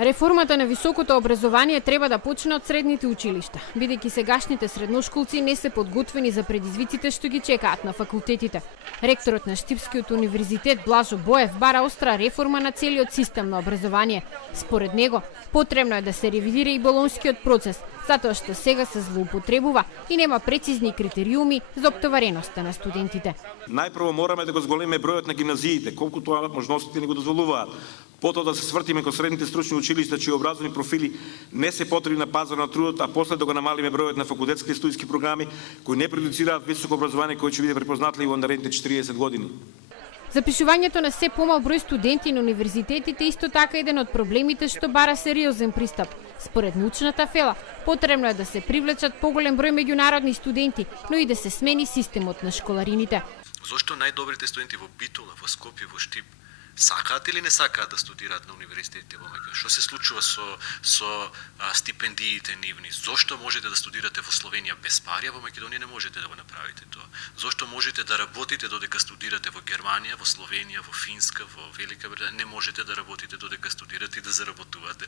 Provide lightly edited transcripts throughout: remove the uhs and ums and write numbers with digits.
Реформата на високото образование треба да почне од средните училишта, бидејќи сегашните средношколци не се подготвени за предизвиците што ги чекаат на факултетите. Ректорот на Штипскиот универзитет Блажо Боев бара остра реформа на целиот систем на образование. Според него, потребно е да се ревидира и болонскиот процес, затоа што сега се злоупотребува и нема прецизни критериуми за оптовареноста на студентите. Најпрво мораме да го зголемиме бројот на гимназиите, колку тоа можностите ни го дозволуваат. Потоа да се свртиме кон средните стручни училишта чии образовни профили не се потребни на пазар на трудот, а после да го намалиме бројот на факултетски и студиски програми кои не продуцираат високо образование кој ќе биде препознатливо во наредните 40 години. Запишувањето на се помал број студенти на универзитетите исто така еден од проблемите што бара сериозен пристап. Според научната фела, потребно е да се привлечат поголем број меѓународни студенти, но и да се смени системот на школарините. Зошто најдобрите студенти во Битола, во Скопје, во Штип сакаат или не сакаат да студираат на универзитетите во Македонија? Што се случува со стипендиите нивни? Зошто можете да студирате во Словенија без пари, а во Македонија не можете да го направите тоа? Зошто можете да работите додека студирате во Германија, во Словенија, во Финска, во Велика Британија, не можете да работите додека студирате и да заработувате?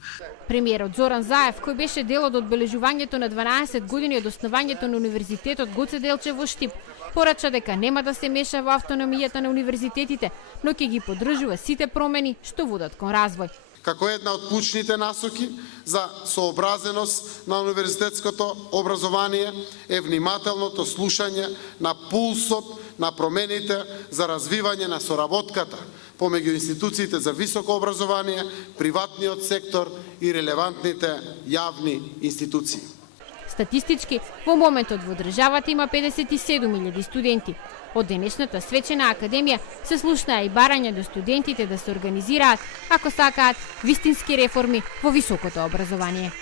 Премиерот Зоран Заев, кој беше дел од одбележувањето на 12 години од основањето на универзитетот Гоце Делчев во Штип, порача дека нема да се меша во автономијата на универзитетите, но ќе ги поддржува сите промени што водат кон развој. Како една од клучните насоки за сообразеност на универзитетското образование е внимателното слушање на пулсот на промените за развивање на соработката помеѓу институциите за високо образование, приватниот сектор и релевантните јавни институции. Статистички, во моментот во државата има 57.000 студенти. Од денешната свечена академија се слушнаа и барања до студентите да се организираат ако сакаат вистински реформи во високото образование.